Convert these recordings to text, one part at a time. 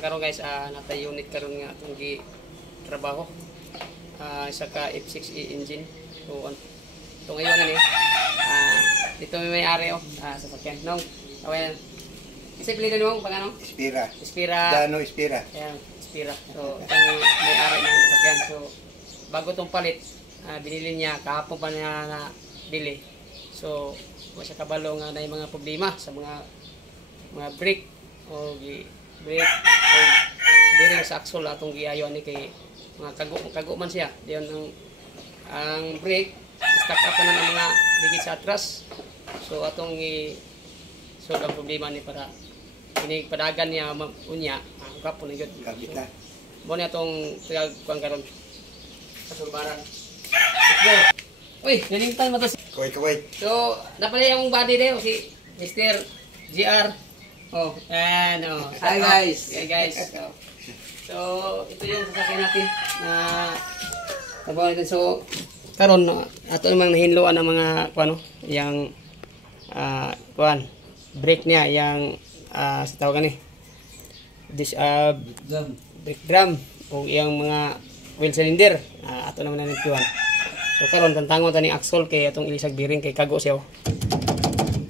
karon guys, natay unit karon nga atong gi trabaho. Isa ka F6E engine. So ito ngayon na ni. Dito may ari sasakyan. Nung awen. Isa pili mo pag ano? Ispira. Dano Ispira. Ayan, Ispira. So itong may ari ng sasakyan. So bago tong palit, binili niya kahapon pa niya na bili. So wala siya kabalo nga na yung mga problema sa mga brake o brake o bearing sa axle atong giayo ni kay mga kago man siya diyon ang brake stuck up na ng mga digit sa atras. So atong solve ang problema ni para ini padagan niya unya kapo na gyud Kabita. Mo ni atong kuan karon sa sulbaran. Uy, nalingtan mo to. Kaway. So, napalay yung body din si Mr. GR. Oh, and Hi guys. Hi guys. So, ito yung sasakyan natin na tabaw natin. So, karon ato namang nahinluan ng mga kuano, yang brake niya, yang sa tawagan ni brake drum o yang mga wheel cylinder. Ato naman na nagtuan. So karon tantangon tani axle kay atong ilisag bearing kay kago siya.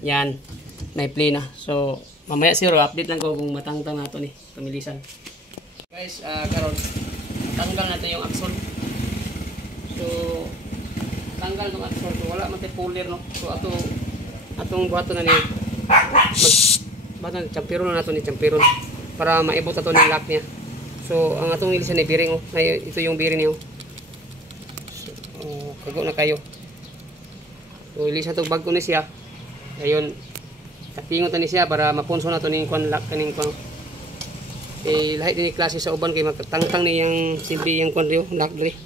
Yan, na-play na. So mamaya siguro update lang ko kung matangtang nato ni pamilisan. Guys, karon tanggal nato yung axle. So tanggal tong axle. So wala man tay puller no. So atong buhaton na ni batang champiron na nato ni champiron para maibot ato ni lock niya. So ang atong ilisan ni bearing ito yung bearing niyo. Kago na kayo. So ilisan to bago ni siya. Ayon. Tapingon ta ni siya para mapunso na to ning kwan lock kaning kwan. Lahi din ni klase sa uban kay magtangtang ni yang silbi yang kwan rio lock diri.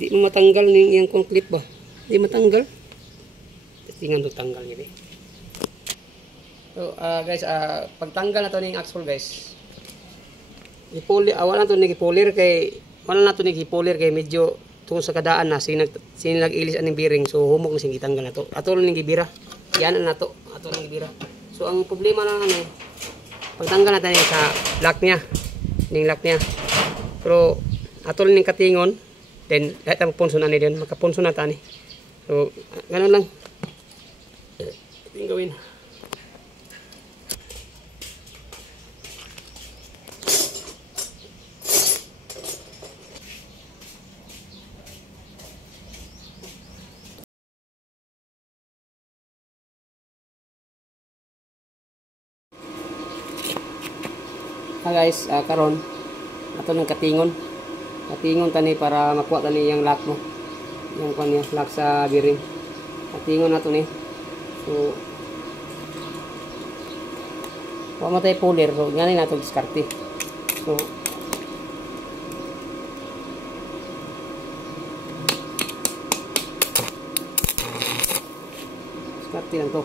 Di mo matanggal ning yang kwan clip ba. Di matanggal. Tingnan to tanggal ni. So guys, pagtanggal na to ning axle guys. Ipulir awan na to ni ipulir kay medyo tungkol sa kadaan na sinag ilis aning bearing, so humok na sing gitanggal na to. Ato lang gibira. Yan na to. Ato lang gibira. So ang problema lang pagtanggal natin sa lock niya. Ning lock niya. Pero ato lang ning katingon, then lahat ang punso na ni diyon, makapunso na tani. So ganun lang. Tingin gawin. Guys, karon ato ng katingon tani para makuha tani yung lock mo, yung kanya lock sa bearing. Katingon nato ni. So wa matay puller, so ngani nato diskarte. So diskarte lang to.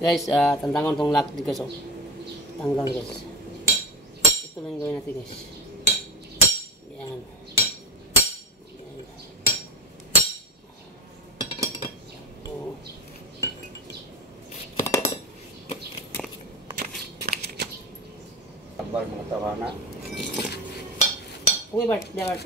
Guys, tantangan tong lock dito so. Tanggal guys. Ito lang gawin natin guys. Yan. Oh. Abal mo tawana. Uy, Bart, Bart.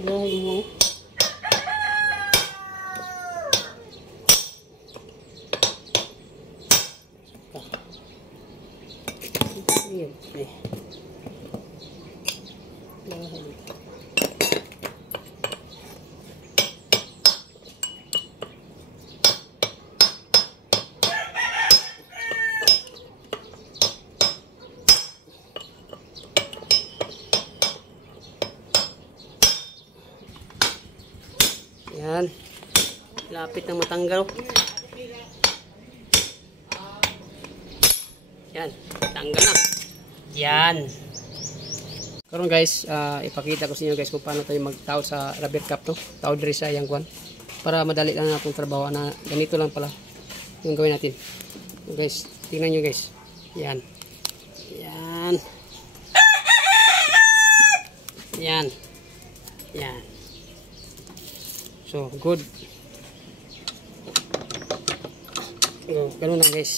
Dahil mo. Ayan. Lapit ng matanggal. Yan, tanggal na. Yan. Karon guys, ipakita ko sa inyo guys kung paano tayo magtawad sa rubber cap to. Tawad rin sa yang kwan. Para madali lang natong trabaho na ganito lang pala yung gawin natin. So guys, tingnan nyo guys. Yan. Yan. Yan. Yan. So, good. So, ganun lang guys.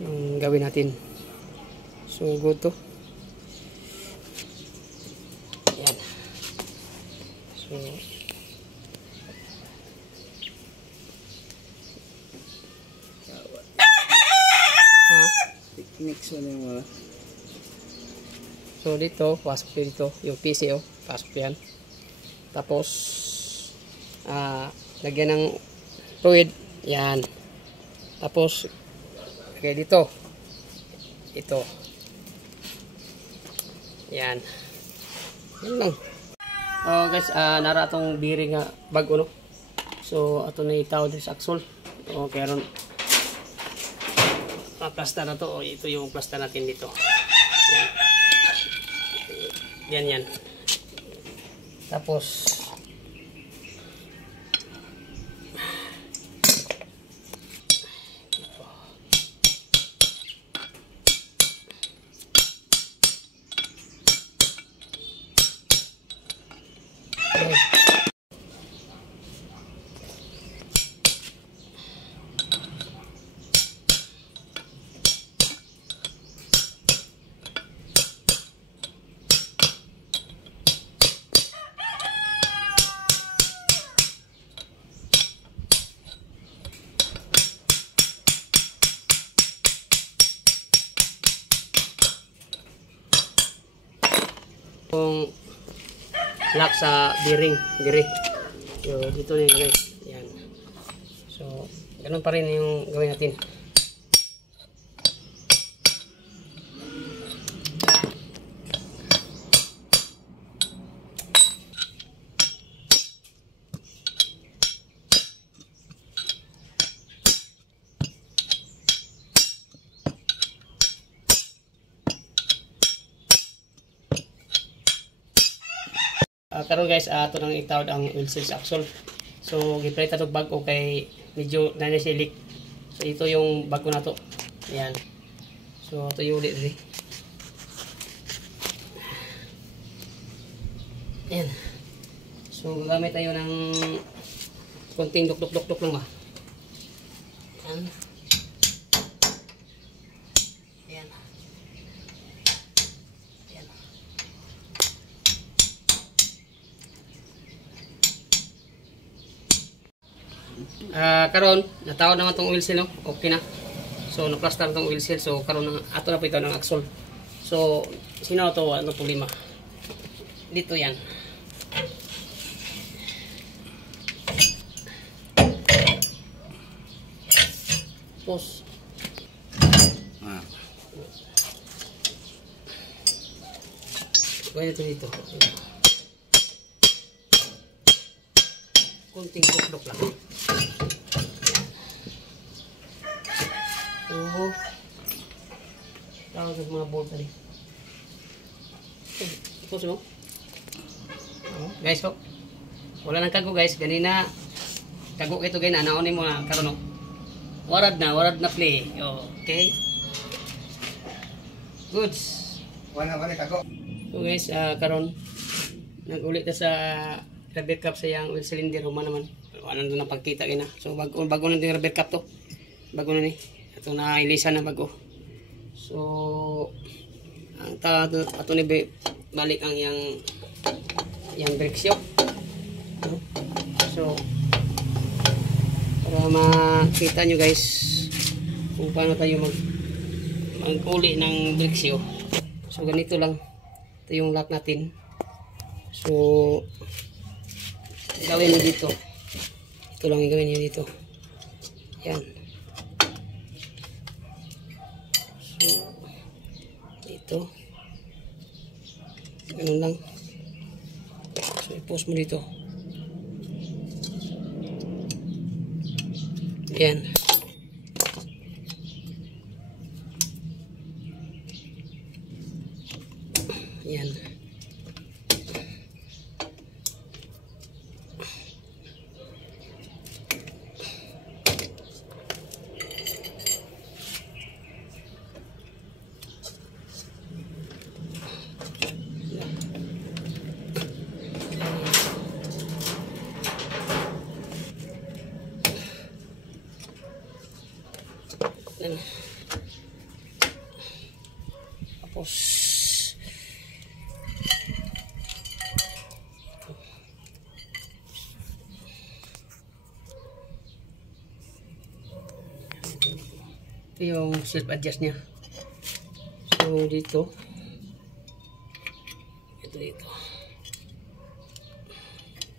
Yung gawin natin. So, good to. Yan. So, Next one yung mga. so dito, pasok dito, yung PC pasok yan. Tapos, lagyan ng fluid, yan. Tapos, lagyan dito, ito. Yan. Yan lang. Guys, nara atong bearing nga bago no. So, ato na itawad sa axle. Okay, ron. Plasta na to. Ito yung plasta natin dito. Yan. Yan. Tapos okay. Yung lock sa bearing, diri. So, dito na yun guys. Yan. So, ganun pa rin yung gawin natin. Karon guys, ato nang itawad ang oil seal sa axle. So, gipreta to bago kay medyo nanisilik. So, ito yung bago na to. Ayan. So, ito yung ulit rin. Ayan. So, gamit tayo ng konting duk-duk-duk-duk lang ba. Ayan. Ayan. Karon natawad naman tong oil seal, no? Okay na. So na-plaster tong oil seal. So karon ato na po ito ng axle. So sino to ano problema? Dito yan. Pos. Gawin ito dito. Kunting duk-duk lang. So, tawag sa mga bolt tadi. Ito mo. Guys, ho. Wala nang kago guys. Ganina, kago ito ganyan. Naonin mo na karon no. Warad na play. Okay. Goods. Wala kago. So guys, karon nag-ulit na sa rubber cap sa yang oil cylinder human naman. Wala na pagkita kina. So bago na yung rubber cap to. Bago na ni. Ito na ilisan na bago. So ang ato ni balik ang yang brake shock. So para makita nyo guys kung paano tayo mag-uli ng brake shock. So ganito lang. Ito yung lock natin. So gawin nyo dito. Ito lang yung gawin nyo dito. Yan. So dito. Ganun lang. So i-post mo dito. Yan. Yan. Yan. Tapos ito yung self adjust niya. So dito dito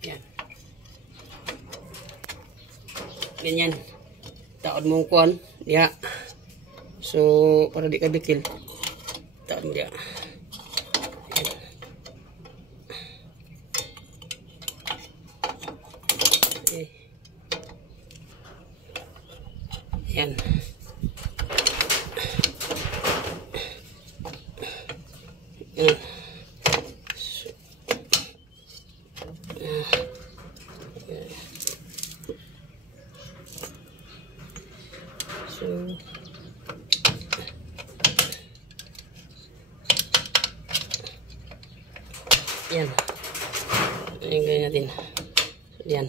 yan, ganyan taon mong kuhan ya. So para di ka bikil taon mo dia. Okay. Yan. Yan. So yan. Ayan, ganyan natin. Yan.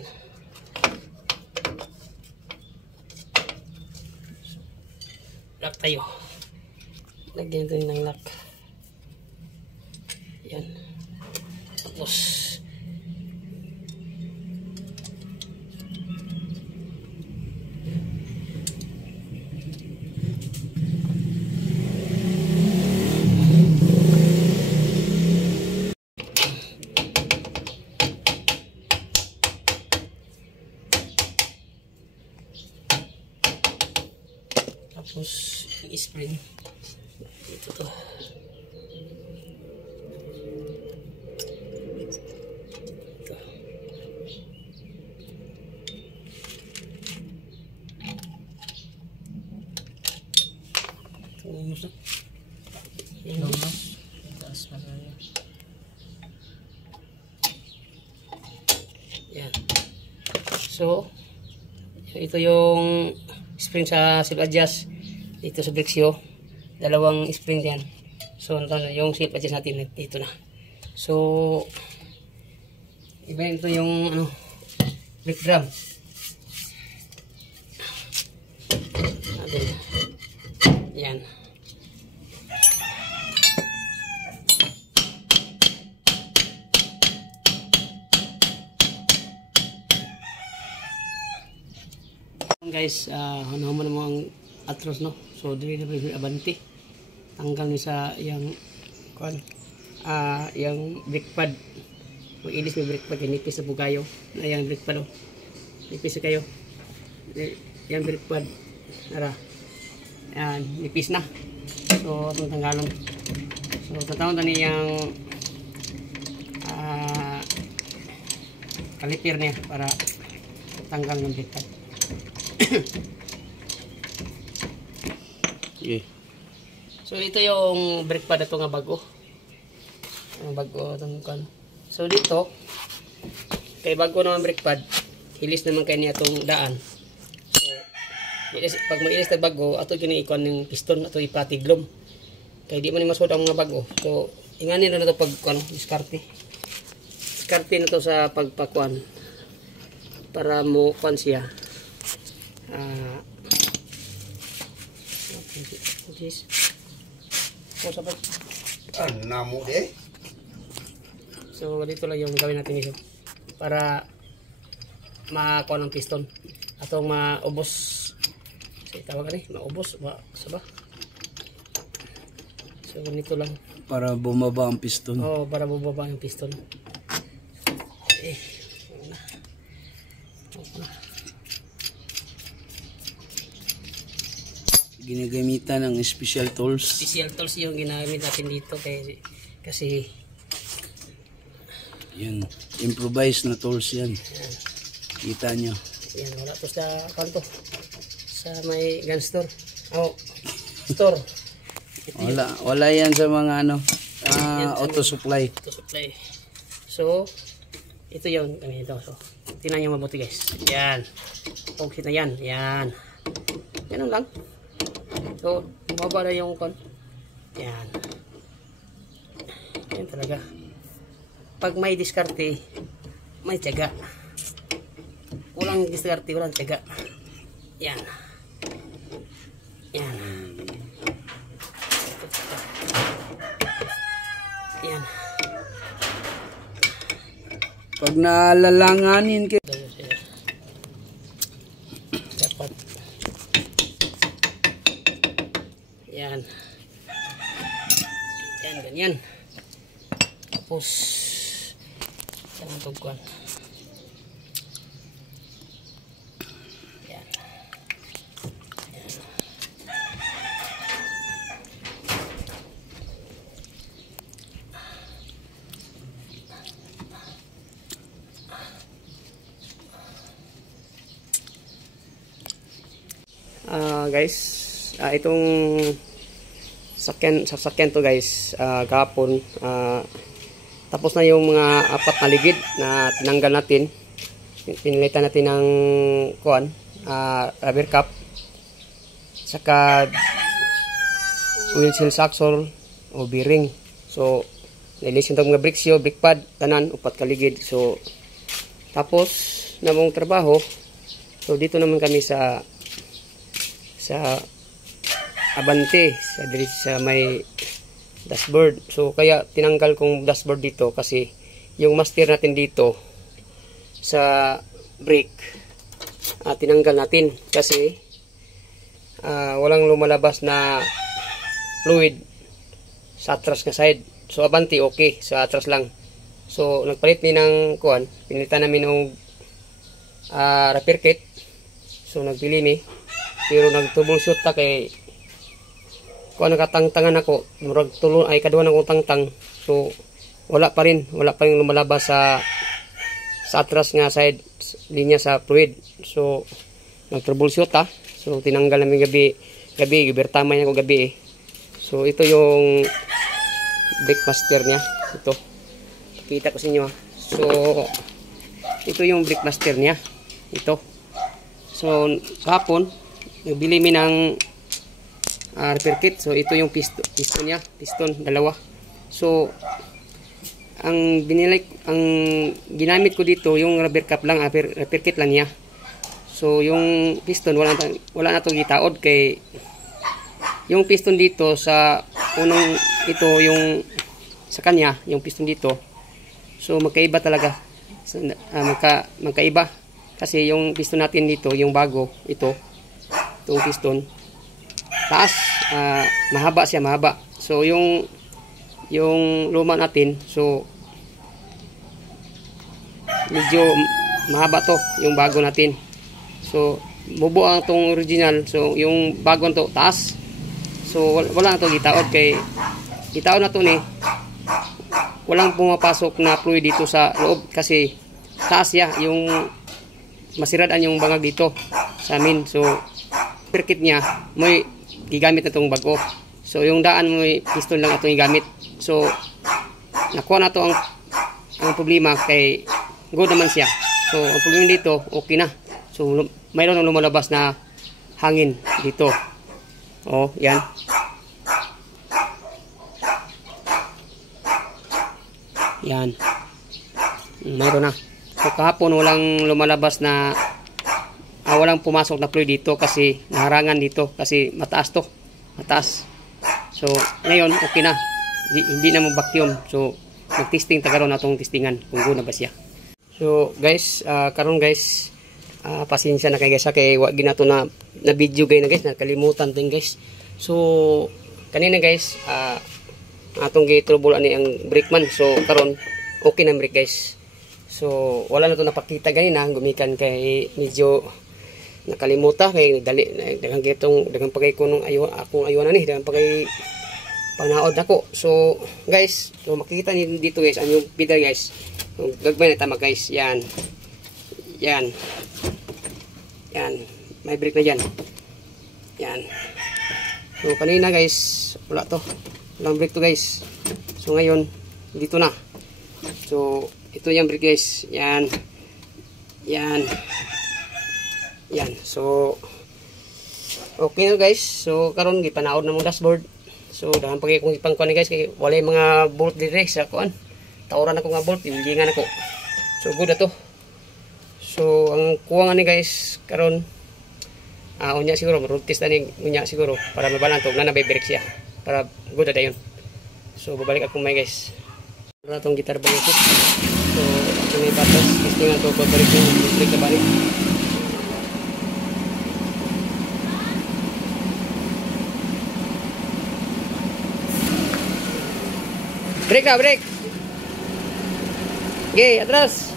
Lock tayo. Lagyan natin ng lock. Yan. Tapos yung spring ito to. Ito. Ito. Yan. Taas pa tayo. Yan. So ito yung spring sa self adjust dito sa Brixio, dalawang spring yan. So yung self adjust natin dito na. So iba ito yung ano, brake drum natin. Yan. Guys, ano mo ang atros no. So dili na ba abante. Tanggal ni sa yang kon yang brake pad. Kung ilis may brake pad nipis na bugayo. Na yang brake pad oh. Nipis kayo. Yang brake pad ara. Yan, nipis na. So atong tanggalon. So tatawon tani yang kaliper niya para tanggal ng brake pad. Okay. So ito yung brake pad ito nga bago. Ang bago itong kan. So dito kay bago naman brake pad, hilis naman kay niya itong daan. So pag mailis na bago, ato gini-ikon ng piston ato ipatiglom. Kay di man ni masud ang mga bago. So inganin na to pag kuan diskarte. Diskarte na to sa pagpakuan para mo kuan siya. Namo deh. So dito lang yung gawin natin ito para makuha ng piston atong maubos. So tawag ni maubos ba saba. So ganito lang Para bumaba ang piston. oh, para bumaba yung piston. Ginagamitan ng special tools. Special tools yung ginamit natin dito kasi Yan, improvised na tools yan. Kita nyo. Yan, wala to sa kanto. Sa may gun store. Oh, store. Wala yan sa mga ano, auto supply. Auto supply. So, ito yun. Kami ito. So, tingnan nyo mabuti guys. Yan. Pogsit na yan. Yan. Ganun lang. So, mababa na yung kon. Yan. Yan talaga. Pag may diskarte, may tiyaga. Walang diskarte, walang tiyaga. Yan. Yan. Yan. Pag nalalanganin kayo. Dapat. Yan. Yan, ganyan. Tapos, yan ang tugkuhan. Yan. Yan. Guys, itong sasakyan to guys, kahapon tapos na yung mga 4 na ligid na tinanggal natin. Pinilitan natin ng kuan, rubber cap, saka wheel seal axle o bearing. So nilisin itong mga brakes yo, brake pad, tanan 4 kaligid. So tapos namong trabaho, so dito naman kami sa Abante, sa may dashboard. So kaya tinanggal kong dashboard dito kasi yung master natin dito sa brake, tinanggal natin kasi walang lumalabas na fluid sa atras na side. So Abante okay, sa atras lang. So nagpalit ni ng kuan, pinilitan namin ng repair kit. So nagbili mi, pero nag-troubleshoot ta kay kung nakatangtangan ako, murag tulo ay kaduha ng tangtang. So wala pa rin lumalabas sa atras nga side linya sa fluid. So nag-troubleshoot ta. So tinanggal namin gabi gibertama niya ko gabi. So ito yung brake master niya. Ito. Kita ko sa inyo. So ito yung brake master niya. Ito. So kahapon nagbili mi ng repair kit. So ito yung piston niya, dalawa. So ang ginamit ko dito yung rubber cap lang, repair kit lang niya. So yung piston wala na to gitaod kay yung piston dito sa unang ito yung sa kanya, yung piston dito. So magkaiba talaga. So, magkaiba kasi yung piston natin dito, yung bago, itong piston taas, mahaba. So yung luma natin, so medyo mahaba to, yung bago natin. So bubo ang tong original, so yung bago to taas. So wala na to gitaod kay gitaod na to ni walang pumapasok na fluid dito sa loob kasi taas ya, yung masiradan yung bangag dito sa amin. So perkit niya may gigamit na itong bago. So yung daan mo piston lang itong gigamit. So nakuha na to ang problema kay good naman siya. So ang problema dito okay na. So mayroon ng lumalabas na hangin dito. Oh, yan. Yan. Mayroon na. So kahapon walang lumalabas na walang pumasok na fluid dito kasi naharangan dito kasi mataas to. Mataas. So ngayon okay na. Hindi na mag-vacuum. So mag-testing tagaroon na itong testingan kung guna ba siya. So guys, karon guys, pasensya na kay guys kay wag ginato na video guys na guys, nakalimutan din guys. So kanina guys, atong gi-trouble ani ang brake man. So karon okay na brake guys. So wala na to napakita ganina, gumikan kay medyo nakalimuta kay dali daghang pagay ko nung akong ayunan ni daghang pagay panaod ako. So guys, so makikita niyo dito guys ang yung pedal guys. Gagbay na tama guys. Yan. Yan, may brake na dyan. Yan. So kanina guys, wala to. Walang brake to guys. So ngayon, dito na. So ito yung brake guys. Yan. Yan. Yan. So okay na guys. So karon gipanaod na mong dashboard. So dahan pagi kong ipangkuan guys kay walay mga bolt dire sa kuan. Tawran ako nga bolt, ilingan ako. So good ato. So ang kuwang ani guys karon unya siguro marultis na ni unya siguro para mabalan to na nabe-brake siya para good ada yun. So babalik ako may guys. Wala tong gitar ba ito. So ito may batas testing na to babalik yung brake na balik. Brake na, brake. Okay, atras.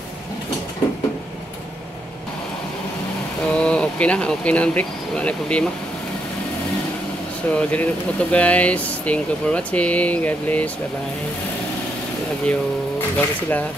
So, okay na ang brake. Wala na problema. So, dito na po ito guys. Thank you for watching. God bless. Bye-bye. Love you. Gawin sila.